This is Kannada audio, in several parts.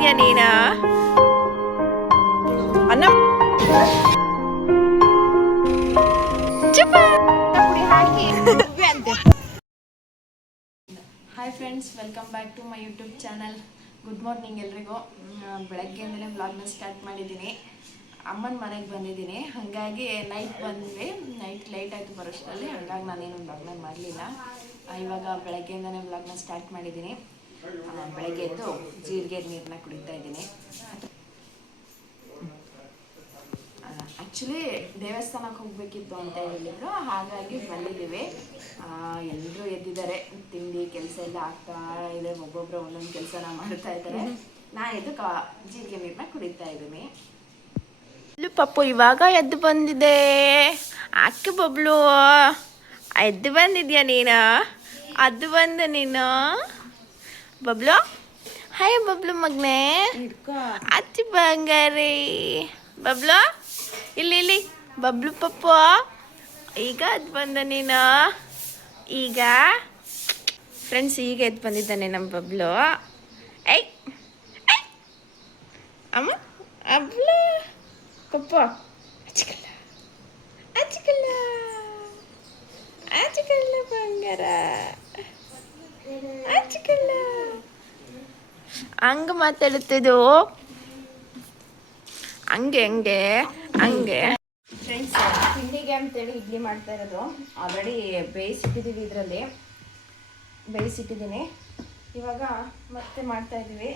ಬಂದಿದ್ಯಾ ನೀನು? ಅನ್ನ hi friends, welcome back to my YouTube channel. Good morning ಎಲ್ರಿಗೂ. ಬೆಳಗ್ಗೆಯಿಂದಲೇ ವ್ಲಾಗ್ನ ಸ್ಟಾರ್ಟ್ ಮಾಡಿದ್ದೀನಿ. ಅಮ್ಮನ ಮನೆಗೆ ಬಂದಿದ್ದೀನಿ, ಹಾಗಾಗಿ ನೈಟ್ ಬಂದ್ವಿ. ನೈಟ್ ಲೇಟ್ ಆಯಿತು ಬರೋಷ್ಟರಲ್ಲಿ, ಹಾಗಾಗಿ ನಾನೇನು ವ್ಲಾಗ್ನ ಮಾಡಲಿಲ್ಲ. ಇವಾಗ ಬೆಳಗ್ಗೆಯಿಂದಲೇ ವ್ಲಾಗ್ನ ಸ್ಟಾರ್ಟ್ ಮಾಡಿದ್ದೀನಿ. ಬೆಳಗ್ಗೆ ಎದ್ದು ಜೀರಿಗೆ ನೀರನ್ನ ಕುಡಿತಾ ಇದ್ದೀನಿ. ಆ್ಯಕ್ಚುಲಿ ದೇವಸ್ಥಾನಕ್ಕೆ ಹೋಗಬೇಕಿತ್ತು ಅಂತ ಹೇಳಿದ್ರು, ಹಾಗಾಗಿ ಬಂದಿದ್ದೀವಿ. ಎಲ್ಲರೂ ಎದ್ದಿದ್ದಾರೆ, ತಿಂಡಿ ಕೆಲಸ ಎಲ್ಲ ಆಗ್ತಾ ಇದೆ. ಒಬ್ಬೊಬ್ಬರು ಒಂದೊಂದು ಕೆಲಸನ ಮಾಡ್ತಾ ಇದ್ದಾರೆ. ನಾ ಎದ್ದು ಜೀರಿಗೆ ನೀರನ್ನ ಕುಡಿತಾ ಇದ್ದೀನಿ. ಪಪ್ಪು ಇವಾಗ ಎದ್ದು ಬಂದಿದೆ. ಅಕ್ಕ ಬಬ್ಲು ಎದ್ದು ಬಂದಿದ್ಯಾ ನೀನು? ಅದು ಬಂದ ನೀನು ಬಬ್ಲು. ಹಾಯ್ ಬಬ್ಲು ಮಗನೇ, ಅಚ್ಚಿ ಬಂಗಾರಿ ಬಬ್ಲು. ಇಲ್ಲಿ ಬಬ್ಲು ಪಪ್ಪು ಈಗ ಎದ್ದು ಬಂದ ನೀನು. ಈಗ ಫ್ರೆಂಡ್ಸ್, ಈಗ ಎದ್ದು ಬಂದಿದ್ದಾನೆ ನಮ್ಮ ಬಬ್ಲು. ಐ ಅಮ್ಮ ಅಬ್ಲ ಪಪ್ಪ ಅಚ್ಚಿಕಲ್ಲ ಅಚ್ಚಿಕಲ್ಲ ಅಚ್ಚಿಕಲ್ಲ ಬಂಗಾರ ಅಚ್ಚಿಕಲ್ಲ ಹಂಗೆ ಮಾತಾಡುತ್ತಿದ್ದು, ಹಂಗೆ ಹಂಗೆ ಹಂಗೆ. ಫ್ರೆಂಡ್ಸ್, ತಿಂಡಿಗೆ ಅಂತೇಳಿ ಇಡ್ಲಿ ಮಾಡ್ತಾ ಇರೋದು. ಆಲ್ರೆಡಿ ಬೇಯಿಸಿಟ್ಟಿದ್ದೀವಿ, ಇದರಲ್ಲಿ ಬೇಯಿಸಿಟ್ಟಿದ್ದೀನಿ. ಇವಾಗ ಮತ್ತೆ ಮಾಡ್ತಾ ಇದ್ದೀವಿ.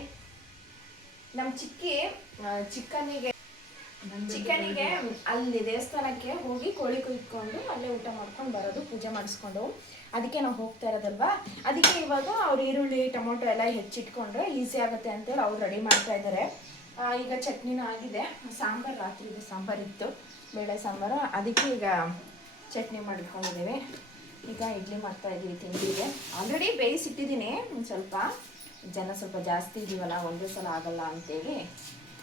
ನಮ್ಮ ಚಿಕ್ಕನಿಗೆ ಅಲ್ಲಿ ದೇವಸ್ಥಾನಕ್ಕೆ ಹೋಗಿ ಕೋಳಿ ಕುಯ್ಕೊಂಡು ಅಲ್ಲೇ ಊಟ ಮಾಡ್ಕೊಂಡು ಬರೋದು, ಪೂಜೆ ಮಾಡಿಸ್ಕೊಂಡು. ಅದಕ್ಕೆ ನಾವು ಹೋಗ್ತಾ ಇರೋದಲ್ವಾ, ಅದಕ್ಕೆ ಇವಾಗ ಅವ್ರು ಈರುಳ್ಳಿ ಟೊಮೊಟೊ ಎಲ್ಲ ಹೆಚ್ಚಿಟ್ಕೊಂಡ್ರೆ ಈಸಿ ಆಗುತ್ತೆ ಅಂತೇಳಿ ಅವ್ರು ರೆಡಿ ಮಾಡ್ತಾ ಇದ್ದಾರೆ. ಈಗ ಚಟ್ನಿನೂ ಆಗಿದೆ. ಸಾಂಬಾರು ರಾತ್ರಿದು ಸಾಂಬಾರಿತ್ತು, ಬೇಳೆ ಸಾಂಬಾರು, ಅದಕ್ಕೆ ಈಗ ಚಟ್ನಿ ಮಾಡಿಟ್ಕೊಂಡಿದ್ದೀವಿ. ಈಗ ಇಡ್ಲಿ ಮಾಡ್ತಾ ಇದ್ದೀವಿ ತಿಂಡಿಗೆ. ಆಲ್ರೆಡಿ ಬೇಯಿಸಿಟ್ಟಿದ್ದೀನಿ. ಒಂದು ಸ್ವಲ್ಪ ಜನ ಸ್ವಲ್ಪ ಜಾಸ್ತಿ ಇದ್ದೀವಲ್ಲ, ಒಂದೇ ಸಲ ಆಗಲ್ಲ ಅಂತೇಳಿ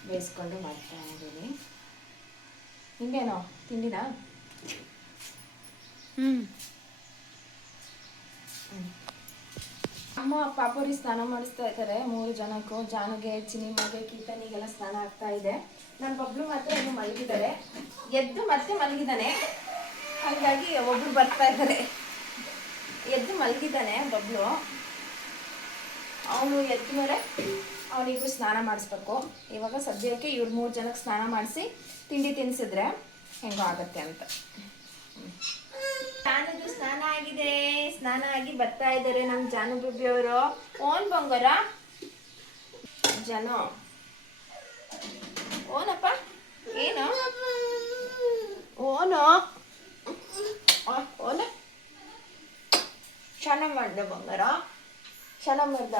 ಬೇಯಿಸ್ಕೊಂಡು ಮಾಡ್ತಾ ಇದ್ದೀನಿ. ಹಿಂಗೇನೋ ತಿಂಡಿನ ಅಮ್ಮ ಪಾಪುರಿ ಸ್ನಾನ ಮಾಡಿಸ್ತಾ ಇದ್ದಾರೆ 3 ಜನಕ್ಕೂ. ಜಾನುಗೆ, ಚಿನಿಮಗೆ, ಕೀರ್ತನಿಗೆಲ್ಲ ಸ್ನಾನ ಆಗ್ತಾ ಇದೆ. ನನ್ನ ಬಬ್ಲು ಮಾತ್ರ ಇನ್ನು ಮಲಗಿದ್ದಾರೆ. ಎದ್ದು ಮತ್ತೆ ಮಲಗಿದ್ದಾನೆ, ಹಾಗಾಗಿ ಒಬ್ರು ಬರ್ತಾ ಇದ್ದಾರೆ. ಎದ್ದು ಮಲಗಿದ್ದಾನೆ ಬಬ್ಲು. ಅವನು ಎದ್ದ ಮೇಲೆ ಅವನಿಗೂ ಸ್ನಾನ ಮಾಡಿಸ್ಬೇಕು. ಇವಾಗ ಸದ್ಯಕ್ಕೆ ಇವ್ರು 3 ಜನಕ್ಕೆ ಸ್ನಾನ ಮಾಡಿಸಿ ತಿಂಡಿ ತಿನ್ನಿಸಿದ್ರೆ ಹೆಂಗೋ ಆಗತ್ತೆ ಅಂತ. ಜಾನುದು ಸ್ನಾನ ಆಗಿದೆ. ಸ್ನಾನ ಆಗಿ ಬರ್ತಾ ಇದ್ದಾರೆ ನಮ್ಮ ಜಾನು ಬೇಬಿ ಅವರು. ಓನ್ ಬಂಗಾರ ಜಾನು, ಓನಪ್ಪ, ಏನು ಓನು ಓನ ಶಾನ ಮಾಡ್ದೆ ಬಂಗಾರ, ಶಾನ ಮಾಡ್ದ.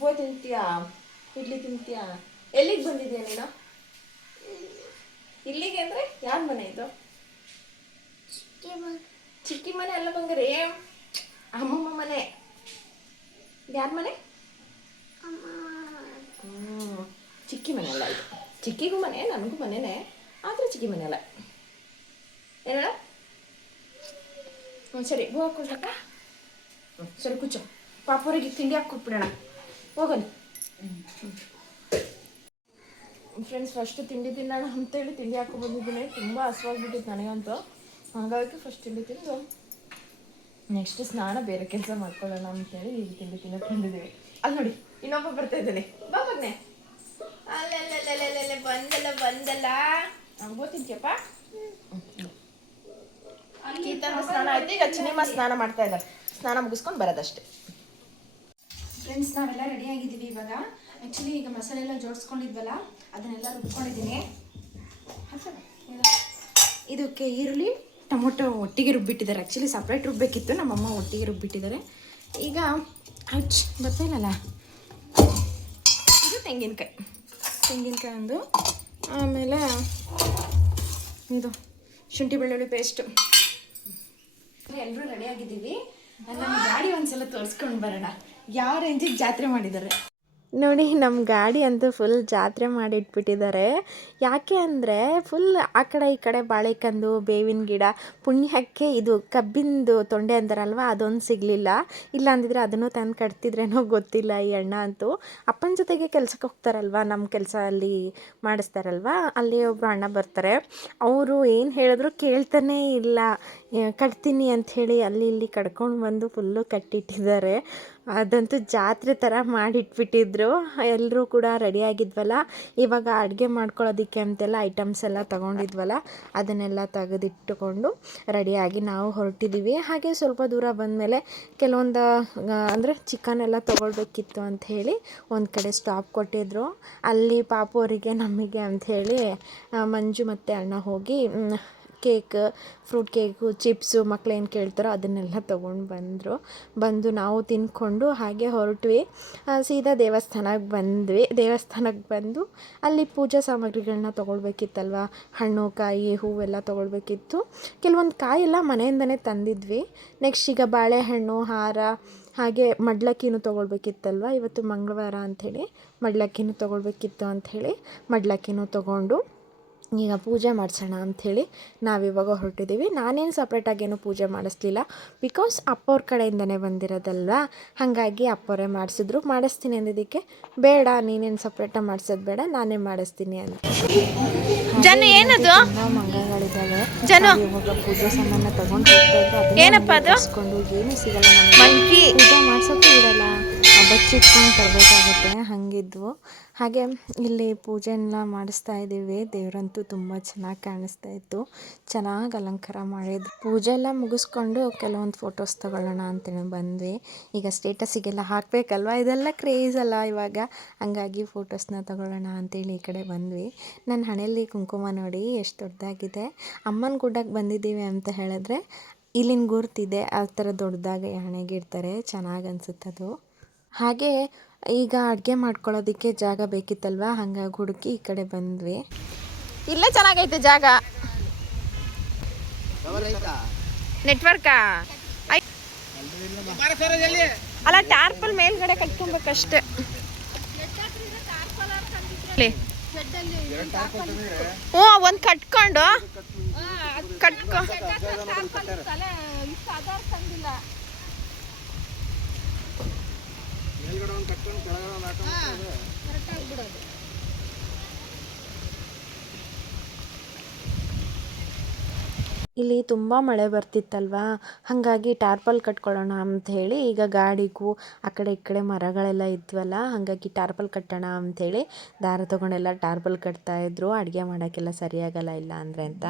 ಬೋಯ್ ತಿಂತೀಯಾ? ಇಡ್ಲಿ ತಿಂತೀಯಾ? ಎಲ್ಲಿಗೆ ಬಂದಿದ್ಯಾ ನೀನು? ಇಲ್ಲಿಗೆ ಅಂದರೆ ಯಾರ ಮನೆ ಇದು? ಚಿಕ್ಕಿ ಮನೆ ಅಲ್ಲ ಬಂಗಾರಿ, ಅಮ್ಮಮ್ಮ ಮನೆ. ಯಾರ ಮನೆ? ಚಿಕ್ಕಿ ಮನೆ ಅಲ್ಲ ಇದು. ಚಿಕ್ಕಿಗೂ ಮನೆ, ನನಗೂ ಮನೆನೇ, ಆದರೆ ಚಿಕ್ಕಿ ಮನೆ ಅಲ್ಲ. ಏನ? ಸರಿ, ಹೂ ಹಾಕೊಳ್ತಕ್ಕ. ಸರಿ ಕೂಚು, ಪಾಪುರಿಗೆ ತಿಂಡಿ ಹಾಕ್ಕೊಟ್ಬಿಡೋಣ, ಹೋಗಲಿ. ಫ್ರೆಂಡ್ಸ್, ಫಸ್ಟ್ ತಿಂಡಿ ತಿನ್ನೋಣ ಅಂತೇಳಿ ತಿಂಡಿ ಹಾಕೊ ಬಂದಿದ್ದೀನಿ. ತುಂಬ ಹಸುವಾಗ್ಬಿಟ್ಟಿತ್ತು ನನಗಂತೂ, ಹಾಗಾಗಿ ಫಸ್ಟ್ ತಿಂಡಿ ತಿಂದು ನೆಕ್ಸ್ಟ್ ಸ್ನಾನ ಬೇರೆ ಕೆಲಸ ಮಾಡ್ಕೊಳ್ಳೋಣ ಅಂತೇಳಿ ಈಗ ತಿಂಡಿ ತಿನ್ನೋಕೆ ಬಂದಿದ್ದೀವಿ. ಅಲ್ಲಿ ನೋಡಿ, ಇನ್ನೊಬ್ಬ ಬರ್ತಾ ಇದ್ದಾನೆ. ಬಾ ಮಗನೆ, ಅಲ್ಲಲ್ಲಲ್ಲಲ್ಲಲ್ಲ ಬಂದಲ್ಲ ಹಂಗೋ ತಿಂತೀಯಪ್ಪ. ಕೀರ್ತನ ಸ್ನಾನ ಆಯ್ತು, ಈಗ ಚಿನಿಮ ಸ್ನಾನ ಮಾಡ್ತಾ ಇದ್ದಾರೆ. ಸ್ನಾನ ಮುಗಿಸ್ಕೊಂಡು ಬರೋದಷ್ಟೇ. ಫ್ರೆಂಡ್ಸ್, ನಾವೆಲ್ಲ ರೆಡಿ ಆಗಿದ್ದೀವಿ ಇವಾಗ. ಆ್ಯಕ್ಚುಲಿ ಈಗ ಮಸಾಲೆ ಎಲ್ಲ ಜೋಡಿಸ್ಕೊಂಡಿದ್ವಲ್ಲ, ಅದನ್ನೆಲ್ಲ ರುಬ್ಕೊಂಡಿದ್ದೀನಿ. ಇದಕ್ಕೆ ಈರುಳ್ಳಿ ಟೊಮೊಟೊ ಒಟ್ಟಿಗೆ ರುಬ್ಬಿಟ್ಟಿದ್ದಾರೆ. ಆ್ಯಕ್ಚುಲಿ ಸಪ್ರೇಟ್ ರುಬ್ಬೇಕಿತ್ತು, ನಮ್ಮಮ್ಮ ಒಟ್ಟಿಗೆ ರುಬ್ಬಿಟ್ಟಿದ್ದಾರೆ. ಈಗ ಬರ್ತಾಯಿಲ್ಲಲ್ಲ, ಇದು ತೆಂಗಿನಕಾಯಿ ಒಂದು, ಆಮೇಲೆ ಇದು ಶುಂಠಿ ಬೆಳ್ಳುಳ್ಳಿ ಪೇಸ್ಟು. ಎಲ್ಲರೂ ರೆಡಿ ಆಗಿದ್ದೀವಿ. ನಮ್ಮ ಗಾಡಿ ಒಂದ್ಸಲ ತೋರಿಸ್ಕೊಂಡು ಬರೋಣ, ಯಾವ ರೇಂಜಿಗೆ ಜಾತ್ರೆ ಮಾಡಿದ್ದಾರೆ. ನೋಡಿ ನಮ್ಮ ಗಾಡಿ ಅಂತೂ ಫುಲ್ ಜಾತ್ರೆ ಮಾಡಿಟ್ಬಿಟ್ಟಿದ್ದಾರೆ. ಯಾಕೆ ಅಂದರೆ ಫುಲ್ ಆ ಕಡೆ ಈ ಕಡೆ ಬಾಳೆಕಂದು, ಬೇವಿನ ಗಿಡ, ಪುಣ್ಯಕ್ಕೆ ಇದು ಕಬ್ಬಿಂದು ತೊಂಡೆ ಅಂತಾರಲ್ವ ಅದೊಂದು ಸಿಗಲಿಲ್ಲ. ಇಲ್ಲ ಅಂದಿದ್ರೆ ಅದನ್ನು ತಂದು ಕಟ್ತಿದ್ರೇನೋ ಗೊತ್ತಿಲ್ಲ ಈ ಅಣ್ಣ ಅಂತೂ. ಅಪ್ಪನ ಜೊತೆಗೆ ಕೆಲ್ಸಕ್ಕೆ ಹೋಗ್ತಾರಲ್ವ, ನಮ್ಮ ಕೆಲಸ ಅಲ್ಲಿ ಮಾಡಿಸ್ತಾರಲ್ವ, ಅಲ್ಲಿ ಒಬ್ಬರು ಅಣ್ಣ ಬರ್ತಾರೆ. ಅವರು ಏನು ಹೇಳಿದ್ರು ಕೇಳ್ತಾನೇ ಇಲ್ಲ. ಕಟ್ತೀನಿ ಅಂಥೇಳಿ ಅಲ್ಲಿ ಇಲ್ಲಿ ಕಡ್ಕೊಂಡು ಬಂದು ಫುಲ್ಲು ಕಟ್ಟಿಟ್ಟಿದ್ದಾರೆ. ಅದಂತೂ ಜಾತ್ರೆ ಥರ ಮಾಡಿಟ್ಬಿಟ್ಟಿದ್ರು. ಎಲ್ಲರೂ ಕೂಡ ರೆಡಿಯಾಗಿದ್ವಲ್ಲ, ಇವಾಗ ಅಡುಗೆ ಮಾಡ್ಕೊಳ್ಳೋದಕ್ಕೆ ಅಂತೆಲ್ಲ ಐಟಮ್ಸ್ ಎಲ್ಲ ತೊಗೊಂಡಿದ್ವಲ್ಲ ಅದನ್ನೆಲ್ಲ ತೆಗೆದಿಟ್ಟುಕೊಂಡು ರೆಡಿಯಾಗಿ ನಾವು ಹೊರಟಿದ್ದೀವಿ. ಹಾಗೆ ಸ್ವಲ್ಪ ದೂರ ಬಂದಮೇಲೆ ಕೆಲವೊಂದು ಅಂದರೆ ಚಿಕನ್ ಎಲ್ಲ ತೊಗೊಳ್ಬೇಕಿತ್ತು ಅಂಥೇಳಿ ಒಂದು ಕಡೆ ಸ್ಟಾಪ್ ಕೊಟ್ಟಿದ್ರು. ಅಲ್ಲಿ ಪಾಪು ಅವರಿಗೆ ನಮಗೆ ಅಂಥೇಳಿ ಮಂಜು ಮತ್ತು ಅಣ್ಣ ಹೋಗಿ ಕೇಕ್, ಫ್ರೂಟ್ ಕೇಕು, ಚಿಪ್ಸು ಮಕ್ಕಳೇನು ಕೇಳ್ತಾರೋ ಅದನ್ನೆಲ್ಲ ತೊಗೊಂಡು ಬಂದು ನಾವು ತಿಂದ್ಕೊಂಡು ಹಾಗೆ ಹೊರಟ್ವಿ. ಸೀದಾ ದೇವಸ್ಥಾನಕ್ಕೆ ಬಂದು ಅಲ್ಲಿ ಪೂಜಾ ಸಾಮಗ್ರಿಗಳನ್ನ ತೊಗೊಳ್ಬೇಕಿತ್ತಲ್ವ, ಹಣ್ಣು ಕಾಯಿ ಹೂವೆಲ್ಲ ತೊಗೊಳ್ಬೇಕಿತ್ತು. ಕೆಲವೊಂದು ಕಾಯೆಲ್ಲ ಮನೆಯಿಂದನೇ ತಂದಿದ್ವಿ. ನೆಕ್ಸ್ಟ್ ಈಗ ಬಾಳೆಹಣ್ಣು, ಹಾರ, ಹಾಗೆ ಮಡ್ಲಕ್ಕಿನೂ ತೊಗೊಳ್ಬೇಕಿತ್ತಲ್ವ, ಇವತ್ತು ಮಂಗಳವಾರ ಅಂಥೇಳಿ ಮಡ್ಲಕ್ಕಿನೂ ತೊಗೊಳ್ಬೇಕಿತ್ತು ಅಂಥೇಳಿ ಮಡ್ಲಕ್ಕಿನೂ ತೊಗೊಂಡು ಈಗ ಪೂಜೆ ಮಾಡಿಸೋಣ ಅಂಥೇಳಿ ನಾವಿವಾಗ ಹೊರಟಿದ್ದೀವಿ. ನಾನೇನು ಸಪ್ರೇಟಾಗೇನು ಪೂಜೆ ಮಾಡಿಸ್ಲಿಲ್ಲ, ಬಿಕಾಸ್ ಅಪ್ಪವ್ರ ಕಡೆಯಿಂದನೇ ಬಂದಿರೋದಲ್ವ, ಹಾಗಾಗಿ ಅಪ್ಪವರೇ ಮಾಡಿಸಿದ್ರು. ಮಾಡಿಸ್ತೀನಿ ಅಂದಿದ್ದಕ್ಕೆ ಬೇಡ ನೀನೇನು ಸಪ್ರೇಟಾಗಿ ಮಾಡಿಸೋದು ಬೇಡ, ನಾನೇ ಮಾಡಿಸ್ತೀನಿ ಅಂತ ಜನ ಏನದು ಮಂಗಗಳಿದ್ದಾವೆ. ಇವಾಗ ಪೂಜೆ ಸಾಮಾನ ತೊಗೊಂಡು ಹೋಗ್ತಾ ಇದ್ರು. ಏನಪ್ಪ ಅದು ಏನು ಸಿಗಲ್ಲ ನಮಗೆ, ಪೂಜೆ ಮಾಡ್ಸೋಕ್ಕೂ ಇಡಲ್ಲ, ಬಚ್ಚಿಟ್ಕೊಂಡು ತರಬೇಕಾಗುತ್ತೆ. ಹಾಗಿದ್ವು. ಹಾಗೆ ಇಲ್ಲಿ ಪೂಜೆನ ಮಾಡಿಸ್ತಾ ಇದ್ದೀವಿ. ದೇವರಂತೂ ತುಂಬ ಚೆನ್ನಾಗಿ ಕಾಣಿಸ್ತಾ ಇತ್ತು, ಚೆನ್ನಾಗಿ ಅಲಂಕಾರ ಮಾಡಿದ್ರು. ಪೂಜೆ ಎಲ್ಲ ಮುಗಿಸ್ಕೊಂಡು ಕೆಲವೊಂದು ಫೋಟೋಸ್ ತೊಗೊಳ್ಳೋಣ ಅಂತೇಳಿ ಬಂದ್ವಿ. ಈಗ ಸ್ಟೇಟಸಿಗೆಲ್ಲ ಹಾಕಬೇಕಲ್ವ, ಇದೆಲ್ಲ ಕ್ರೇಜ್ ಅಲ್ಲ ಇವಾಗ, ಹಂಗಾಗಿ ಫೋಟೋಸ್ನ ತೊಗೊಳ್ಳೋಣ ಅಂತೇಳಿ ಈ ಕಡೆ ಬಂದ್ವಿ. ನನ್ನ ಹಣೆಯಲ್ಲಿ ಕುಂಕುಮ ನೋಡಿ ಎಷ್ಟು ದೊಡ್ಡದಾಗಿದೆ. ಅಮ್ಮನ ಗುಡ್ಡಕ್ಕೆ ಬಂದಿದ್ದೀವಿ ಅಂತ ಹೇಳಿದ್ರೆ ಇಲ್ಲಿನ ಗುರ್ತಿದೆ, ಆ ಥರ ದೊಡ್ಡದಾಗಿ ಹಣೆಗೆ ಇಡ್ತಾರೆ, ಚೆನ್ನಾಗಿ ಅನಿಸುತ್ತದು. ಹಾಗೆ ಈಗ ಅಡುಗೆ ಮಾಡ್ಕೊಳ್ಳೋದಕ್ಕೆ ಜಾಗ ಬೇಕಿತ್ತಲ್ವ, ಹಂಗಾಗಿ ಹುಡುಕಿ ಈ ಕಡೆ ಬಂದ್ವಿ. ಇಲ್ಲೇ ಚೆನ್ನಾಗೈತೆ ಜಾಗ, ನೆಟ್ವರ್ಕಾ ಅಲ್ಲ, ಟಾರ್ಪಲ್ ಮೇಲ್ಗಡೆ ಕಟ್ಕೊಬೇಕಷ್ಟೆ. ಹ್ಞೂ ಒಂದು ಕಟ್ಕೊಂಡು ಇಲ್ಲಿ ತುಂಬ ಮಳೆ ಬರ್ತಿತ್ತಲ್ವ, ಹಾಗಾಗಿ ಟಾರ್ಪಲ್ ಕಟ್ಕೊಳ್ಳೋಣ ಅಂಥೇಳಿ ಈಗ ಗಾಡಿಗೂ ಆ ಕಡೆ ಈ ಕಡೆ ಮರಗಳೆಲ್ಲ ಇದ್ವಲ್ಲ, ಹಾಗಾಗಿ ಟಾರ್ಪಲ್ ಕಟ್ಟೋಣ ಅಂಥೇಳಿ ದಾರ ತೊಗೊಂಡೆಲ್ಲ ಟಾರ್ಪಲ್ ಕಟ್ತಾಯಿದ್ರು. ಅಡುಗೆ ಮಾಡೋಕ್ಕೆಲ್ಲ ಸರಿಯಾಗಲ್ಲ ಇಲ್ಲ ಅಂದರೆ ಅಂತ.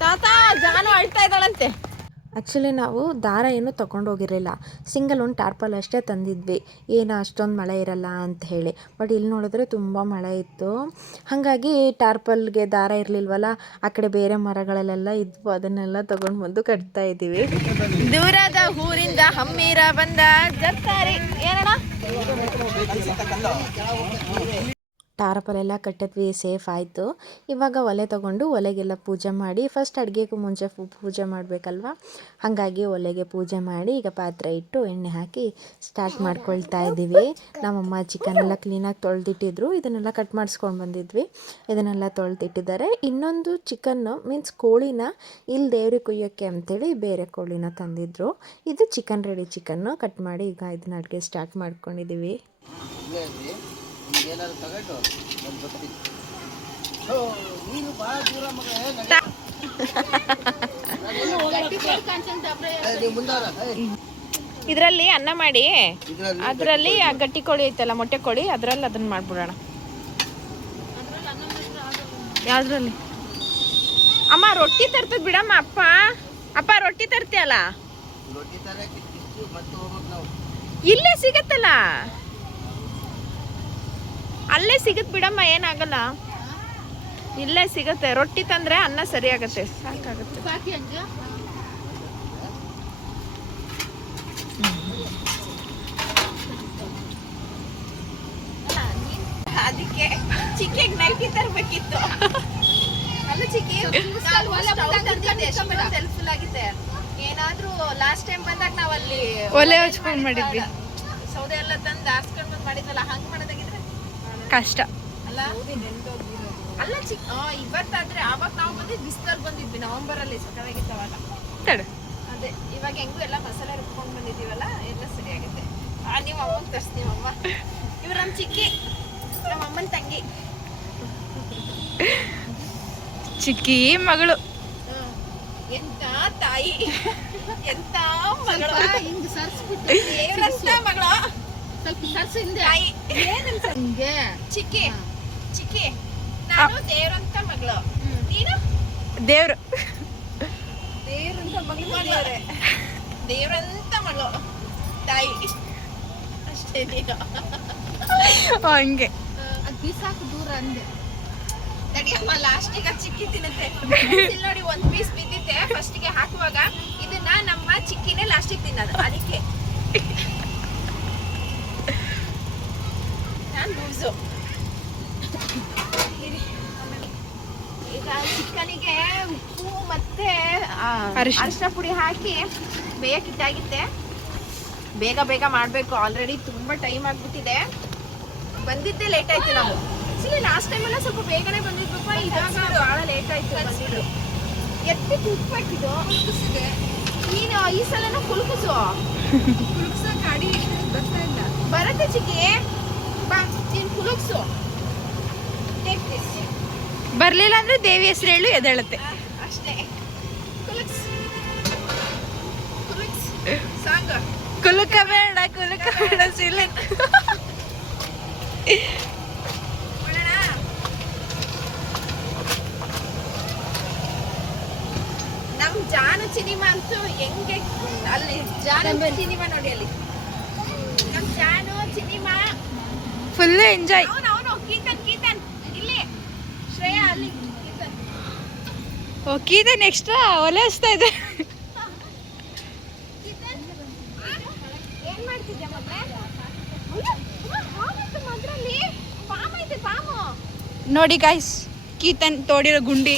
ತಾತಾ ಜಾನು ಅಳ್ತಾ ಇದ್ದಾಳಂತೆ. ಆ್ಯಕ್ಚುಲಿ ನಾವು ದಾರ ಏನೂ ತೊಗೊಂಡೋಗಿರಲಿಲ್ಲ, ಸಿಂಗಲ್ ಒಂದು ಟಾರ್ಪಲ್ ಅಷ್ಟೇ ತಂದಿದ್ವಿ, ಏನು ಅಷ್ಟೊಂದು ಮಳೆ ಇರಲ್ಲ ಅಂತ ಹೇಳಿ. ಬಟ್ ಇಲ್ಲಿ ನೋಡಿದ್ರೆ ತುಂಬ ಮಳೆ ಇತ್ತು, ಹಾಗಾಗಿ ಟಾರ್ಪಲ್ಗೆ ದಾರ ಇರಲಿಲ್ವಲ್ಲ, ಆ ಕಡೆ ಬೇರೆ ಮರಗಳಲ್ಲೆಲ್ಲ ಇದ್ವು, ಅದನ್ನೆಲ್ಲ ತೊಗೊಂಡು ಬಂದು ಕಟ್ತಾ ಇದ್ದೀವಿ. ದೂರದ ಊರಿಂದ ಹಮ್ಮೀರ ಬಂದ ಜರ್ತಾರಿ ಏನಣ್ಣ, ಟಾರ್ಪಲೆಲ್ಲ ಕಟ್ಟಿದ್ವಿ, ಸೇಫ್ ಆಯಿತು. ಇವಾಗ ಒಲೆ ತೊಗೊಂಡು ಒಲೆಗೆಲ್ಲ ಪೂಜೆ ಮಾಡಿ, ಫಸ್ಟ್ ಅಡುಗೆಗೂ ಮುಂಚೆ ಪೂಜೆ ಮಾಡಬೇಕಲ್ವ, ಹಾಗಾಗಿ ಒಲೆಗೆ ಪೂಜೆ ಮಾಡಿ ಈಗ ಪಾತ್ರೆ ಇಟ್ಟು ಎಣ್ಣೆ ಹಾಕಿ ಸ್ಟಾರ್ಟ್ ಮಾಡ್ಕೊಳ್ತಾ ಇದ್ದೀವಿ. ನಮ್ಮಮ್ಮ ಚಿಕನ್ ಎಲ್ಲ ಕ್ಲೀನಾಗಿ ತೊಳೆದಿಟ್ಟಿದ್ರು, ಇದನ್ನೆಲ್ಲ ಕಟ್ ಮಾಡಿಸ್ಕೊಂಡು ಬಂದಿದ್ವಿ, ಇದನ್ನೆಲ್ಲ ತೊಳೆದಿಟ್ಟಿದ್ದಾರೆ. ಇನ್ನೊಂದು ಚಿಕನ್ನು ಮೀನ್ಸ್ ಕೋಳಿನ ಇಲ್ಲಿ ದೇವ್ರಿಗೆ ಕುಯ್ಯೋಕ್ಕೆ ಅಂತೇಳಿ ಬೇರೆ ಕೋಳಿನ ತಂದಿದ್ರು. ಇದು ಚಿಕನ್ ರೆಡಿ ಚಿಕನ್ನು ಕಟ್ ಮಾಡಿ ಈಗ ಇದನ್ನ ಅಡುಗೆ ಸ್ಟಾರ್ಟ್ ಮಾಡ್ಕೊಂಡಿದ್ದೀವಿ. ಇದರಲ್ಲಿ ಅನ್ನ ಮಾಡಿ ಅದರಲ್ಲಿ ಆ ಗಟ್ಟಿ ಕೋಳಿ ಐತಲ್ಲ, ಮೊಟ್ಟೆ ಕೋಳಿ, ಅದರಲ್ಲಿ ಅದನ್ನ ಮಾಡ್ಬಿಡೋಣ. ಯಾವ್ದ್ರಲ್ಲಿ ಅಮ್ಮ ರೊಟ್ಟಿ ತರ್ತದ ಬಿಡಮ್ಮ. ಅಪ್ಪ ರೊಟ್ಟಿ ತರ್ತೀಯಲ್ಲ, ಇಲ್ಲೇ ಸಿಗತ್ತಲ್ಲ, ಅಲ್ಲೇ ಸಿಗತ್ತೆ ಬಿಡಮ್ಮ, ಏನಾಗಲ್ಲ, ಇಲ್ಲೇ ಸಿಗತ್ತೆ. ರೊಟ್ಟಿ ತಂದ್ರೆ ಅನ್ನ ಸರಿ ಆಗತ್ತೆ, ಸಾಕಾಗುತ್ತೆ. ಅದಕ್ಕೆ ಚಿಕ್ಕಿಗೆ ನೈಟಿ ತರಬೇಕಿತ್ತು. ಅಲ್ಲ ಚಿಕ್ಕಿ ಹೆಲ್ಪ್ಫುಲ್ ಆಗಿದೆ. ಏನಾದ್ರೂ ಲಾಸ್ಟ್ ಟೈಮ್ ಬಂದಾಗ ನಾವಲ್ಲಿ ಒಲೆ ಹಚ್ಕೊಂಡ್ ಮಾಡಿದ್ವಿ, ಸೌದೆ ಎಲ್ಲ ತಂದು ಹಾಸ್ಕೊಂಡ್ ಬಂದ್ ಮಾಡಿದ್ವಲ್ಲ, ಹಂಗ್ ಮಾಡೋದಾಗಿದ್ರೆ ಕಷ್ಟ ಅಲ್ಲ. ಅಲ್ಲ ಇವತ್ತಾದ್ರೆ ಆವಾಗ ನಾವು ಬಂದಿದ್ದು ಬಿಸಿಲಲ್ಲಿ ಬಂದಿದ್ವಿ, ನವೆಂಬರ್ ಅಲ್ಲಿ ಸಕ್ಕತ್ತಾಗಿತ್ತವಾಗ. ಅದೇ ಇವಾಗ ಹೆಂಗು ಎಲ್ಲ ಮಸಾಲೆ ರುಬ್ಕೊಂಡ್ ಬಂದಿದೀವಲ್ಲ, ಎಲ್ಲ ಸರಿ ಆಗುತ್ತೆ. ನೀವು ಅಮ್ಮಂಗೆ ತರ್ಸ್ತೀವಿ. ಅಮ್ಮ ಇವ್ರು ನಮ್ಮ ಚಿಕ್ಕಿ, ನಮ್ಮ ಅಮ್ಮನ ತಂಗಿ, ಚಿಕ್ಕಿ ಮಗಳು. ಎಂತ ತಾಯಿ, ಎಂತ ಮಗಳು, ಹಿಂಗ್ ಸರ್ಸ್ಬಿಟ್ಟು ದೇವ್ರಂತ ಮಗಳು. ಸ್ವಲ್ಪ ಸರ್ಸು ಹಿಂದೆ ತಾಯಿ. ಹಿಂಗೆ ಚಿಕ್ಕಿ ಚಿಕ್ಕಿ, ನಾನು ದೇವ್ರಂತ ಮಗಳು, ನೀನು ದೇವ್ರು. ದೇವ್ರಂತ ಮಗಳು ಮಾಡಿದ್ದಾರೆ, ದೇವ್ರಂತ ಮಗಳು ತಾಯಿ ಅಷ್ಟೇ. ನೀನು ಹಂಗೆ ಬೀಸಾಕು ದೂರ ಅಂದೆ. ನಡಿಯಮ್ಮ, ಲಾಸ್ಟಿಗೆ ಚಿಕ್ಕಿ ತಿನ್ನುತ್ತೆ ನೋಡಿ. ಒಂದ್ ಪೀಸ್ ಬಿದ್ದಿತ್ತೆ ಫಸ್ಟಿಗೆ ಹಾಕುವಾಗ, ಇದನ್ನ ನಮ್ಮ ಚಿಕ್ಕಿನೇ ಲಾಸ್ಟಿಗೆ ತಿನ್ನೋದು, ಅದಕ್ಕೆ ನಾನು ಲೂಸು. ಈಗ ಚಿಕ್ಕನಿಗೆ ಉಪ್ಪು ಮತ್ತೆ ಅರಿಶಿನ ಪುಡಿ ಹಾಕಿ ಬೇಯಕ್ಕಿಟ್ಟಾಗಿತ್ತೆ. ಬೇಗ ಬೇಗ ಮಾಡಬೇಕು, ಆಲ್ರೆಡಿ ತುಂಬ ಟೈಮ್ ಆಗಿಬಿಟ್ಟಿದೆ. ಬಂದಿದ್ದೆ ಲೇಟ್ ಆಯ್ತು. ನಾವು ಆಕ್ಚುಲಿ ಲಾಸ್ಟ್ ಟೈಮ್ ಎಲ್ಲ ಸ್ವಲ್ಪ ಬೇಗನೆ ಬಂದಿದ್ವಪ್ಪ, ಇದಾಗ ಭಾಳ ಲೇಟ್ ಆಯ್ತು ಬಂದಿದ್ದು. ಎತ್ತಿಟ್ಟು ಉಪ್ಪು ಹಾಕಿದ್ದು ಕುಲ್ಕಿಸಿದೆ. ನೀನು ಈ ಸಲನೂ ಕುಲ್ಕಿಸು, ಕುಲ್ಕಿಸೋಕೆ ಅಡಿ ಬರ್ತಾ ಇಲ್ಲ. ಬರುತ್ತೆ ಚಿಕ್ಕಿ, ಬಾ ನೀನು ಕುಲುಕ್ಸು. ಬರ್ಲಿಲ್ಲ ಅಂದ್ರೆ ದೇವಿ ಹೆಸರು ಹೇಳು, ಎದ್ದೇಳುತ್ತೆ ಅಷ್ಟೇ. ಕುಲುಕ್ಸ್ ಕುಲುಕ್ಸ್ ಸಾಂಗ. ಕುಲುಕ ಬೇಡ, ಕುಲುಕ ಬೇಡ, ಸಿಲೆ. ನಮ್ ಜಾನು ಸಿನಿಮಾ ಅಂತೂ ಹೆಂಗೆ, ಅಲ್ಲಿ ಜಾನು ಸಿನಿಮಾ ನೋಡಿ, ಅಲ್ಲಿ ನಮ್ ಜಾನು ಸಿನಿಮಾ ಫುಲ್ ಎಂಜಾಯ್. ಅವನು ಕೀರ್ತನ್ ಕೀರ್ತನ್ ಇಲ್ಲಿ, ಶ್ರೇಯಾ ಅಲ್ಲಿ ಕೀರ್ತನ್. ಓಕೆ, ನೆಕ್ಸ್ಟ್ ಒಲೆ ಹಚ್ತಾ ಇದೆ. ಏನ್ ಮಾಡ್ತಿದ್ಯಾ ಮಗ್ನೆ? ನೋಡಿ ಗಾಯ್ಸ್, ಕೀರ್ತನ್ ತೋಡಿರೋ ಗುಂಡಿ.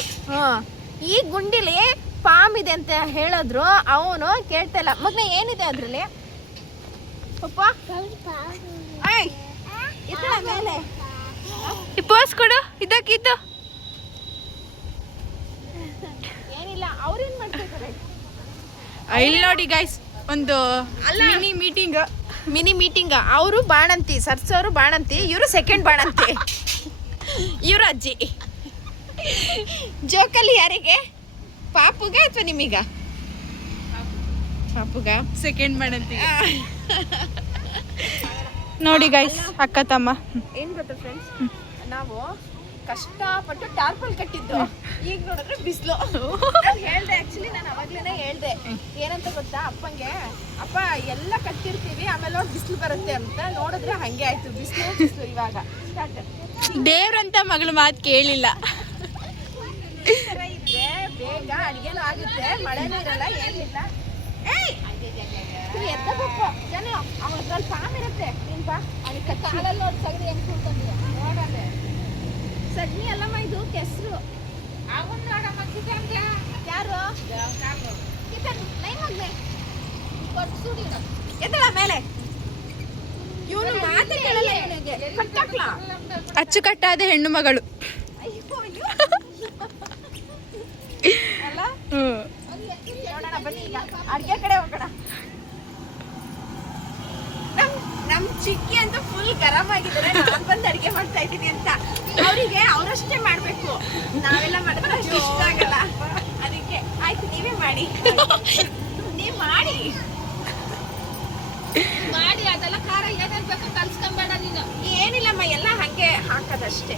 ಈ ಗುಂಡಿಲಿ ಪಾಮ್ ಇದೆ ಅಂತ ಹೇಳಿದ್ರು, ಅವನು ಕೇಳ್ತಾ ಇಲ್ಲ. ಮಗ್ನೆ ಏನಿದೆ ಅದ್ರಲ್ಲಿ? ಪಪ್ಪ ಮೇಲೆ ಪೋಸ್ ಕೊಡು, ಇದಕ್ಕಿದ್ದು ಏನಿಲ್ಲ. ಅವ್ರೇನ್ ಮಾಡ್ತಿದ್ದಾರೆ ಇಲ್ಲಿ ನೋಡಿ ಗಾಯ್ಸ್, ಒಂದು ಮಿನಿ ಮೀಟಿಂಗ್. ಅವರು ಬಾಣಂತಿ, ಸರ್ಸವರು ಬಾಣಂತಿ, ಇವರು ಸೆಕೆಂಡ್ ಬಾಣಂತಿ, ಇವ್ರ ಅಜ್ಜಿ. ಜೋಕಲ್ಲಿ ಯಾರಿಗೆ? ಪಾಪುಗ ಅಥವಾ ನಿಮೀಗ? ಪಾಪುಗ ಸೆಕೆಂಡ್ ಮಾಡಂತಿ. ನೋಡಿ ಗೈಸ್, ಅಕ್ಕ ತಮ್ಮ. ಏನ್ ಗೊತ್ತಾ ಫ್ರೆಂಡ್ಸ್, ನಾವು ಕಷ್ಟಪಟ್ಟು ಟಾರ್ಪಲ್ ಕಟ್ಟಿದ್ದು, ಈಗ ನೋಡಿದ್ರೆ ಬಿಸಿಲು. ಹೇಳ್ದೆ ಆಕ್ಚುಲಿ, ನಾನು ಅವಾಗ್ಲೇನೆ ಹೇಳ್ದೆ ಏನಂತ ಗೊತ್ತಾ ಅಪ್ಪಂಗೆ, ಅಪ್ಪ ಎಲ್ಲ ಕಟ್ಟಿರ್ತೀವಿ, ಆಮೇಲೆ ನೋಡಿ ಬಿಸಿಲು ಬರುತ್ತೆ ಅಂತ. ನೋಡಿದ್ರೆ ಹಂಗೆ ಆಯ್ತು, ಬಿಸಿಲು ಇವಾಗ ಸ್ಟಾರ್ಟ್. ದೇವ್ರಂತ ಮಗಳು ಮಾತು ಕೇಳಿಲ್ಲ. ಇದ್ರೆ ಬೇಗ ಅಡಿಗೆನೂ ಆಗುತ್ತೆ, ಮಳೆನೂ ಇರಲ್ಲ, ಏನಿಲ್ಲ. ಜನ ಅವನಲ್ಲಿ ಪಾಮ್ ಇರುತ್ತೆ, ನೀನ್ ಬಾ. ಅದಕ್ಕೆ ಕಾಲಲ್ಲಿ ನೋಡಿ ಸಗಣಿ ಹೆಂಗ್ ಕೂರ್ತಂದ್ರೆ ನೋಡಲ್ಲ. ಸಗಣಿ ಅಲ್ಲಮ್ಮ, ಇದು ಕೆಸರು. ಅವನ್ ನೋಡಮ್ಮ ಕಿತನ್ಗೆ ಯಾರು ಕಿತನ್ ಲೈನ್ ಹೋಗ್ಲೆ ಕೊಡ್ಸುಡಿ ಎತ್ತಳ ಮೇಲೆ. ಇವನು ಮಾತೇ ಕೇಳಲ್ಲ, ಇವನಿಗೆ ಕಟ್ಟಾಕ್ಲಾ. ಅಚ್ಚುಕಟ್ಟಾದ ಹೆಣ್ಣು ಮಗಳು ಅಲ್ಲ. ನೋಡೋಣ ಬನ್ನಿ, ಈಗ ಅಡ್ಗೆ ಕಡೆ ಹೋಗೋಣ. ನಮ್ ಚಿಕ್ಕಿ ಅಂತ ಫುಲ್ ಗರಂ ಆಗಿದ್ದಾರೆ, ನಾನ್ ಬಂದು ಅಡಿಗೆ ಮಾಡ್ತಾ ಇದ್ದೀನಿ ಅಂತ. ಅವರಿಗೆ ಅವರಷ್ಟೇ ಮಾಡ್ಬೇಕು, ನಾವೆಲ್ಲ ಮಾಡಿದ್ರೆ ಅಷ್ಟು ಇಷ್ಟ ಆಗಲ್ಲ. ಅದಕ್ಕೆ ಆಯ್ತು, ನೀವೇ ಮಾಡಿ, ನೀವ್ ಮಾಡಿ ಮಾಡಿ. ಅದೆಲ್ಲ ಖಾರ ಏನೇನ್ ಬೇಕು ಕಲ್ಸ್ಕೊಂಬೇಡ ನೀನು. ಏನಿಲ್ಲಮ್ಮ, ಎಲ್ಲ ಹಂಗೆ ಹಾಕೋದಷ್ಟೇ.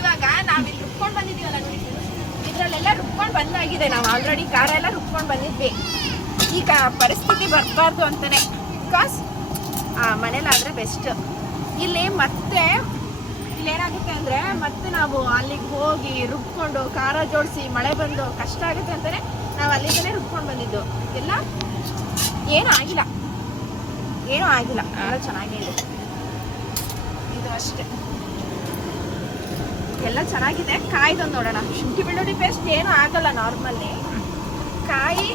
ಇವಾಗ ನಾವಿಲ್ಲಿ ರುಬ್ಕೊಂಡ್ ಬಂದಿದೀವಲ್ಲ ನೋಡಿ, ಇದ್ರಲ್ಲೆಲ್ಲ ರುಬ್ಕೊಂಡ್ ಬಂದಾಗಿದೆ. ನಾವು ಆಲ್ರೆಡಿ ಖಾರ ಎಲ್ಲ ರುಬ್ಕೊಂಡ್ ಬಂದಿದ್ವಿ. ಈಗ ಪರಿಸ್ಥಿತಿ ಬರಬಾರ್ದು ಅಂತಾನೆ, ಬಿಕಾಸ್ ಮನೇಲಾದ್ರೆ ಬೆಸ್ಟ್. ಇಲ್ಲಿ ಮತ್ತೆ ಇಲ್ಲೇನಾಗುತ್ತೆ ಅಂದ್ರೆ, ಮತ್ತೆ ನಾವು ಅಲ್ಲಿಗೆ ಹೋಗಿ ರುಬ್ಕೊಂಡು ಖಾರ ಜೋಡಿಸಿ ಮಳೆ ಬಂದು ಕಷ್ಟ ಆಗುತ್ತೆ ಅಂತಾನೆ ನಾವು ಅಲ್ಲಿಂದನೇ ರುಬ್ಕೊಂಡು ಬಂದಿದ್ದು. ಎಲ್ಲ ಏನೂ ಆಗಿಲ್ಲ, ಏನೂ ಆಗಿಲ್ಲ, ಎಲ್ಲ ಚೆನ್ನಾಗೇ ಇದೆ. ಇದು ಅಷ್ಟೇ, ಎಲ್ಲ ಚೆನ್ನಾಗಿದೆ. ಕಾಯ್ದೊಂದು ನೋಡೋಣ. ಶುಂಠಿ ಬೆಳ್ಳುಳ್ಳಿ ಪೇಸ್ಟ್ ಏನೂ ಆಗಲ್ಲ ನಾರ್ಮಲ್ಲಿ. ಕಾಯಿ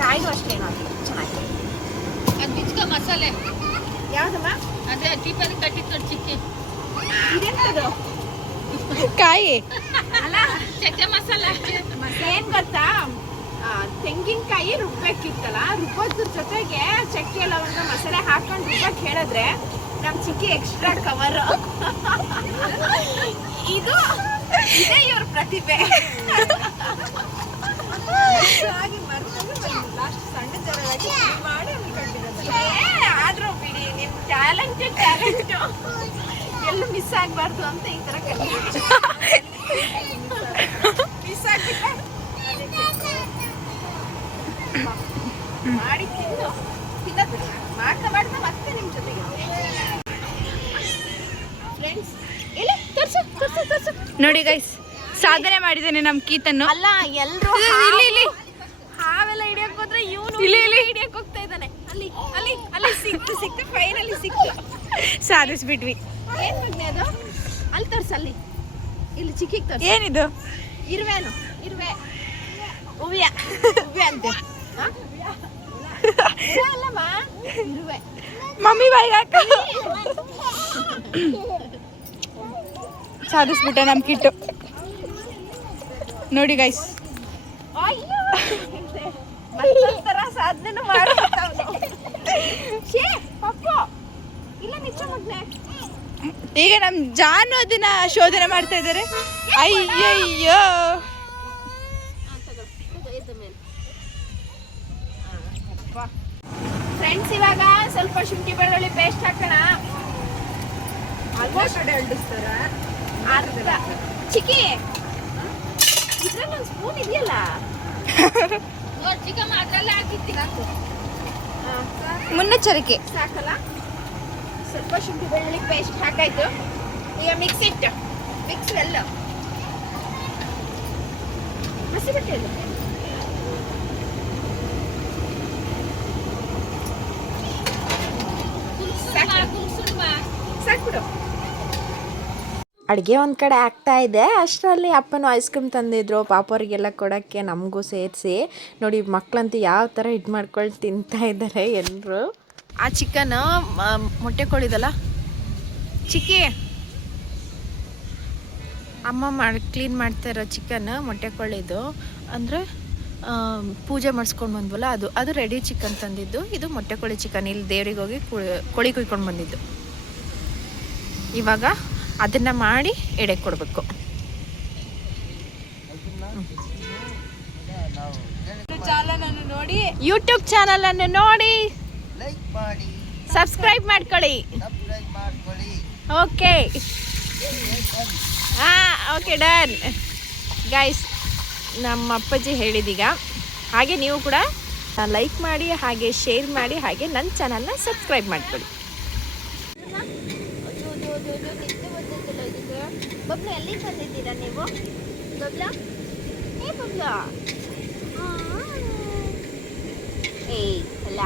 ಕಾಯಿನೂ ಅಷ್ಟೇ ನೋಡಿ ಚೆನ್ನಾಗಿದೆ. ಅದು ಬಿಚ್ಕ ಮಸಾಲೆ ಯಾವ್ದಮ್ಮ? ಅದೇ ಟಿಫನ್ ಕಟ್ಟಿತ್ತು ಚಿಕ್ಕಿ ಇದೆಂತದು? ಕಾಯಿ ಅಲ್ಲ ಚಕ್ಕೆ ಮಸಾಲೆ. ಏನ್ ಗೊತ್ತಾ, ತೆಂಗಿನಕಾಯಿ ರುಬ್ಬೇಕಿತ್ತಲ್ಲ, ರುಬ್ಬೋದ್ರ ಜೊತೆಗೆ ಚಕ್ಕೆ ಲವಂಗ ಮಸಾಲೆ ಹಾಕೊಂಡು ರುಬ್ಬಕ್ ಹೇಳಿದ್ರೆ ನಮ್ ಚಿಕ್ಕಿ ಎಕ್ಸ್ಟ್ರಾ ಕವರ್. ಇದು ಇದೇ ಇವ್ರ ಪ್ರತಿಭೆ. ಆದ್ರೂ ಬಿಡಿ, ನಿಮ್ ಟ್ಯಾಲೆಂಟ್ ಎಲ್ಲೂ ಮಿಸ್ ಆಗ್ಬಾರ್ದು ಅಂತ ಈ ತರ ಮಿಸ್ ಆಗ್ಬಿಟ್ಟ ಮಾಡಿ ತಿಂದು ತಿನ್ನೋದು ಮಾಡ್ತಾ ಮಾಡ್ತಾ ಮತ್ತೆ ನಿಮ್ ಜೊತೆಗೆ ಫ್ರೆಂಡ್ಸ್. ಇಲ್ಲ ತೋರ್ಸು ತೋರ್ಸು ತೋರ್ಸು. ನೋಡಿ ಗೈಸ್, ಸಾಧನೆ ಮಾಡಿದ್ದೇನೆ ನಮ್ ಕೀತನ್ನು. ಅಲ್ಲ ಎಲ್ರು ಇಲ್ಲಿ ಇಲ್ಲಿ ಹಾವೆಲ್ಲ ಹಿಡಿಯಕ್ ಹೋದ್ರೆ ಇವನು ಇಲ್ಲಿ ಇಲ್ಲಿ ಹಿಡಿಯಕ್ ಹೋಗ್ತಾ ಇದ್ದಾನೆ. ಅಲ್ಲಿ ಅಲ್ಲಿ ಅಲ್ಲಿ ಸಿಕ್ತು ಫೈನಲಿ ಸಿಕ್ತು. ಸಾಧಿಸ್ಬಿಟ್ವಿ. ಏನ್ ಮಗ್ನೆ ಅದು? ಅಲ್ಲಿ ತೋರ್ಸು, ಅಲ್ಲಿ ಇಲ್ಲಿ ಚಿಕ್ಕಿಗೆ ತೋರ್ಸು. ಏನಿದು? ಇರುವೆನು ಇರುವೆ ಉವ್ಯ ಉವ್ಯ ಅಂತೆ. ಅಲ್ಲಮ್ಮ ಇರುವೆ. ಮಮ್ಮಿ ಬಾಯಿಗೆ ಹಾಕ. ಸಾಧಿಸ್ಬಿಟ್ಟ ನಮ್ ಕಿಟ್ಟು. ನೋಡಿ ಗೈಸ್, ಅಯ್ಯೋ ಮತ್ತೊಂಥರ ಸಾಧನೆ ಮಾಡ್ತಾವ್ನು. ಛೇ ಪಪ್ಪು ಇಲ್ಲ ನಿಜ ಮಗ್ನೆ. ಈಗ ನಮ್ ಜಾನು ಅದನ್ನ ಶೋಧನೆ ಮಾಡ್ತಾ ಇದ್ದಾರೆ. ಅಯ್ಯಯ್ಯೋ, ಫ್ರೆಂಡ್ಸ್ ಇವಾಗ ಸ್ವಲ್ಪ ಶುಂಠಿ ಬೆಳ್ಳುಳ್ಳಿ ಪೇಸ್ಟ್ ಹಾಕೋಣ. ಆಲ್ಮೋಸ್ಟ್ ಅರ್ಧ ಚಿಕ್ಕಿ ಇದ್ರಲ್ಲಿ ಒಂದು ಸ್ಪೂನ್ ಇದೆಯಲ್ಲ, ನೋಡಿ ಚಿಕ್ಕಮ್ಮ ಅದ್ರಲ್ಲೇ ಹಾಕಿತ್ತಿ ಹಾಕು. ಮುನ್ನೆಚ್ಚರಿಕೆ. ಸಾಕಲ್ಲ? ಸ್ವಲ್ಪ ಶುಂಠಿ ಬೆಳ್ಳುಳ್ಳಿ ಪೇಸ್ಟ್ ಹಾಕಾಯ್ತು. ಈಗ ಮಿಕ್ಸ್ ಎಲ್ಲ ಹಸಿ ಬಟ್ಟೆ ಸಾಕ್ಬಿಡು. ಅಡುಗೆ ಒಂದು ಕಡೆ ಆಗ್ತಾ ಇದೆ, ಅಷ್ಟರಲ್ಲಿ ಅಪ್ಪನೂ ಐಸ್ ಕ್ರೀಮ್ ತಂದಿದ್ರು ಪಾಪವ್ರಿಗೆಲ್ಲ ಕೊಡೋಕ್ಕೆ, ನಮಗೂ ಸೇರಿಸಿ. ನೋಡಿ ಮಕ್ಕಳಂತೂ ಯಾವ ಥರ ಇದು ಮಾಡ್ಕೊಂಡು ತಿಂತಾ ಇದ್ದಾರೆ ಎಲ್ಲರೂ. ಆ ಚಿಕನ್ ಮೊಟ್ಟೆ ಕೋಳಿದಲ್ಲ ಚಿಕ್ಕಿ, ಅಮ್ಮ ಕ್ಲೀನ್ ಮಾಡ್ತಾ ಇರೋ ಚಿಕನ್ ಮೊಟ್ಟೆ ಕೋಳಿದು ಅಂದರೆ ಪೂಜೆ ಮಾಡಿಸ್ಕೊಂಡು ಬಂದ್ವಲ್ಲ ಅದು ರೆಡಿ ಚಿಕನ್ ತಂದಿದ್ದು. ಇದು ಮೊಟ್ಟೆ ಕೋಳಿ ಚಿಕನ್, ಇಲ್ಲಿ ದೇವ್ರಿಗೆ ಹೋಗಿ ಕೋಳಿ ಕುಯ್ಕೊಂಡು ಬಂದಿದ್ದು. ಇವಾಗ ಅದನ್ನು ಮಾಡಿ ಎಡೆ ಕೊಡಬೇಕು. ನೋಡಿ, ಯೂಟ್ಯೂಬ್ ಚಾನಲನ್ನು ನೋಡಿ ಸಬ್ಸ್ಕ್ರೈಬ್ ಮಾಡ್ಕೊಳ್ಳಿ. Okay okay done guys. ನಮ್ಮ ಅಪ್ಪಾಜಿ ಹೇಳಿದೀಗ ಹಾಗೆ ನೀವು ಕೂಡ ಲೈಕ್ ಮಾಡಿ, ಹಾಗೆ ಶೇರ್ ಮಾಡಿ, ಹಾಗೆ ನನ್ನ ಚಾನಲ್ನ ಸಬ್ಸ್ಕ್ರೈಬ್ ಮಾಡ್ಕೊಳ್ಳಿ. ಬಬ್ಲು ಎಲ್ಲಿ ಬಂದಿದ್ದೀರಾ ನೀವು? ಬಬ್ಲು ಏ ಬಬ್ಲು ಏಯ್ ಅಲ್ಲ.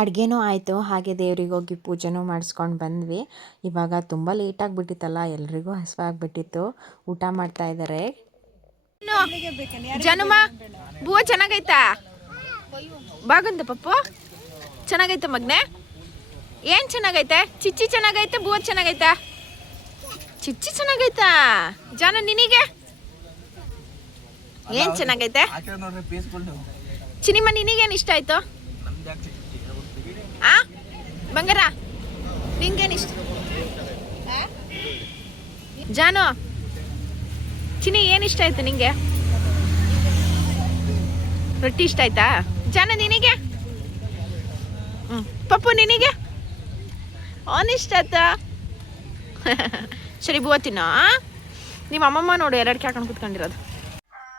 ಅಡುಗೆನೂ ಆಯಿತು, ಹಾಗೆ ದೇವ್ರಿಗೆ ಹೋಗಿ ಪೂಜೆನೂ ಮಾಡಿಸ್ಕೊಂಡು ಬಂದ್ವಿ. ಇವಾಗ ತುಂಬ ಲೇಟಾಗಿಬಿಟ್ಟಿತ್ತಲ್ಲ, ಎಲ್ರಿಗೂ ಹಸಿವಾಗ್ಬಿಟ್ಟಿತ್ತು. ಊಟ ಮಾಡ್ತಾ ಇದ್ದಾರೆ. ಜನುಮ ಬೂವ ಚೆನ್ನಾಗೈತಾ? ಬಾಗುಂದ ಪಪ್ಪು ಚೆನ್ನಾಗೈತೆ ಮಗ್ನೆ? ಏನು ಚೆನ್ನಾಗೈತೆ? ಚಿಚ್ಚಿ ಚೆನ್ನಾಗೈತೆ, ಬೂವ ಚೆನ್ನಾಗೈತಾ? ಚಿಚ್ಚಿ ಚೆನ್ನಾಗೈತಾ? ಜಾನು ನಿನಗೆ ಏನು ಚೆನ್ನಾಗೈತೆ? ಚಿನಿಮ ನಿನಗೇನು ಇಷ್ಟ ಆಯ್ತು? ಆ ಬಂಗಾರ ನಿಂಗೇನು ಇಷ್ಟ? ಜಾನು ಚಿನಿ ಏನು ಇಷ್ಟ ಆಯ್ತು ನಿಂಗೆ? ರೊಟ್ಟಿ ಇಷ್ಟ ಆಯ್ತಾ? ಜಾನು ನಿನಗೆ? ಪಪ್ಪು ನಿನಗೆ ಅವನು ಇಷ್ಟ ಆಯ್ತಾ? ಸರಿ ಬೂವ ತಿನ್ನೋ. ನಿಮ್ಮ ಅಮ್ಮಮ್ಮ ನೋಡು ಎರಡಕ್ಕೆ ಹಾಕೊಂಡು ಕೂತ್ಕೊಂಡಿರೋದು.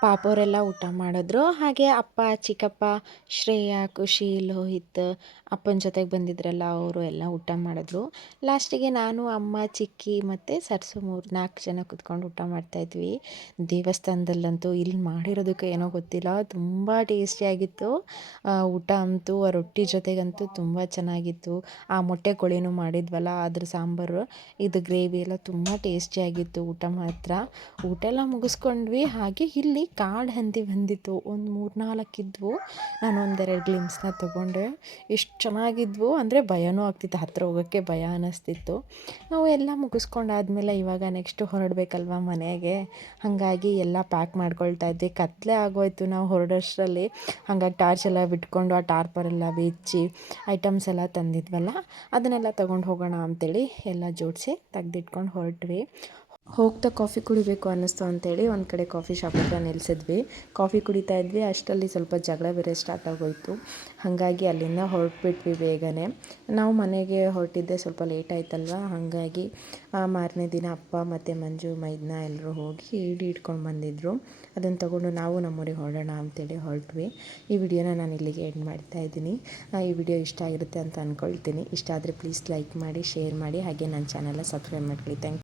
ಪಾಪವರೆಲ್ಲ ಊಟ ಮಾಡಿದ್ರು. ಹಾಗೆ ಅಪ್ಪ, ಚಿಕ್ಕಪ್ಪ, ಶ್ರೇಯಾ, ಖುಷಿ, ಲೋಹಿತ್, ಅಪ್ಪನ ಜೊತೆಗೆ ಬಂದಿದ್ರಲ್ಲ ಅವರು ಎಲ್ಲ ಊಟ ಮಾಡಿದ್ರು. ಲಾಸ್ಟಿಗೆ ನಾನು, ಅಮ್ಮ, ಚಿಕ್ಕಿ ಮತ್ತು ಸರ್ಸು 3-4 ಜನ ಕೂತ್ಕೊಂಡು ಊಟ ಮಾಡ್ತಾಯಿದ್ವಿ. ದೇವಸ್ಥಾನದಲ್ಲಂತೂ ಇಲ್ಲಿ ಮಾಡಿರೋದಕ್ಕೆ ಏನೋ ಗೊತ್ತಿಲ್ಲ, ತುಂಬ ಟೇಸ್ಟಿಯಾಗಿತ್ತು ಊಟ ಅಂತೂ. ಆ ರೊಟ್ಟಿ ಜೊತೆಗಂತೂ ತುಂಬ ಚೆನ್ನಾಗಿತ್ತು. ಆ ಮೊಟ್ಟೆ ಕೋಳಿನೂ ಮಾಡಿದ್ವಲ್ಲ ಅದ್ರ ಸಾಂಬಾರು, ಇದು ಗ್ರೇವಿ ಎಲ್ಲ ತುಂಬ ಟೇಸ್ಟಿಯಾಗಿತ್ತು ಊಟ ಮಾತ್ರ. ಊಟ ಎಲ್ಲ ಮುಗಿಸ್ಕೊಂಡ್ವಿ. ಹಾಗೆ ಇಲ್ಲಿ ಕಾಡು ಹಂದಿ ಬಂದಿತ್ತು. ಒಂದು 3-4 ಇದ್ವು. ನಾನು ಒಂದೆರಡು ಗ್ಲಿಮ್ಸ್ನ ತೊಗೊಂಡೆ. ಎಷ್ಟು ಚೆನ್ನಾಗಿದ್ವು ಅಂದರೆ ಭಯನೂ ಆಗ್ತಿತ್ತು, ಹತ್ತಿರ ಹೋಗೋಕ್ಕೆ ಭಯ ಅನ್ನಿಸ್ತಿತ್ತು. ನಾವು ಎಲ್ಲ ಮುಗಿಸ್ಕೊಂಡಾದ್ಮೇಲೆ ಇವಾಗ ನೆಕ್ಸ್ಟು ಹೊರಡಬೇಕಲ್ವ ಮನೆಗೆ, ಹಾಗಾಗಿ ಎಲ್ಲ ಪ್ಯಾಕ್ ಮಾಡ್ಕೊಳ್ತಾ ಇದ್ವಿ. ಕತ್ತಲೆ ಆಗೋಯ್ತು ನಾವು ಹೊರಡೋಷ್ಟರಲ್ಲಿ. ಹಾಗಾಗಿ ಟಾರ್ಚ್ ಎಲ್ಲ ಬಿಟ್ಕೊಂಡು ಆ ಟಾರ್ಪರೆಲ್ಲ ಬಿಚ್ಚಿ ಐಟಮ್ಸ್ ಎಲ್ಲ ತಂದಿದ್ವಲ್ಲ ಅದನ್ನೆಲ್ಲ ತೊಗೊಂಡು ಹೋಗೋಣ ಅಂಥೇಳಿ ಎಲ್ಲ ಜೋಡಿಸಿ ತೆಗ್ದಿಟ್ಕೊಂಡು ಹೊರಟ್ವಿ. ಹೋಗ್ತಾ ಕಾಫಿ ಕುಡಿಬೇಕು ಅನ್ನಿಸ್ತು ಅಂಥೇಳಿ ಒಂದು ಕಡೆ ಕಾಫಿ ಶಾಪ್ ಹತ್ರ ನಿಲ್ಲಿಸಿದ್ವಿ. ಕಾಫಿ ಕುಡಿತಾ ಇದ್ವಿ, ಅಷ್ಟರಲ್ಲಿ ಸ್ವಲ್ಪ ಜಗಳ ಬೇರೆ ಸ್ಟಾರ್ಟ್ ಆಗೋಯಿತು. ಹಾಗಾಗಿ ಅಲ್ಲಿಂದ ಹೊರಟ್ಬಿಟ್ವಿ ಬೇಗನೆ. ನಾವು ಮನೆಗೆ ಹೊರಟಿದ್ದೆ ಸ್ವಲ್ಪ ಲೇಟ್ ಆಯ್ತಲ್ವ, ಹಾಗಾಗಿ ಮಾರನೇ ದಿನ ಅಪ್ಪ ಮತ್ತು ಮಂಜು ಮೈದ್ನ ಎಲ್ಲರೂ ಹೋಗಿ ಇಟ್ಕೊಂಡು ಬಂದಿದ್ದರು. ಅದನ್ನು ತೊಗೊಂಡು ನಾವು ನಮ್ಮೂರಿಗೆ ಹೊರಡೋಣ ಅಂಥೇಳಿ ಹೊರಟ್ವಿ. ಈ ವಿಡಿಯೋನ ನಾನು ಇಲ್ಲಿಗೆ ಎಂಡ್ ಮಾಡ್ತಾ ಇದ್ದೀನಿ. ಈ ವಿಡಿಯೋ ಇಷ್ಟ ಆಗಿರುತ್ತೆ ಅಂತ ಅಂದ್ಕೊಳ್ತೀನಿ. ಇಷ್ಟ ಆದರೆ ಪ್ಲೀಸ್ ಲೈಕ್ ಮಾಡಿ, ಶೇರ್ ಮಾಡಿ, ಹಾಗೆ ನನ್ನ ಚಾನಲ್ನ ಸಬ್ಸ್ಕ್ರೈಬ್ ಮಾಡ್ಕೊಳ್ಳಿ. Thank you.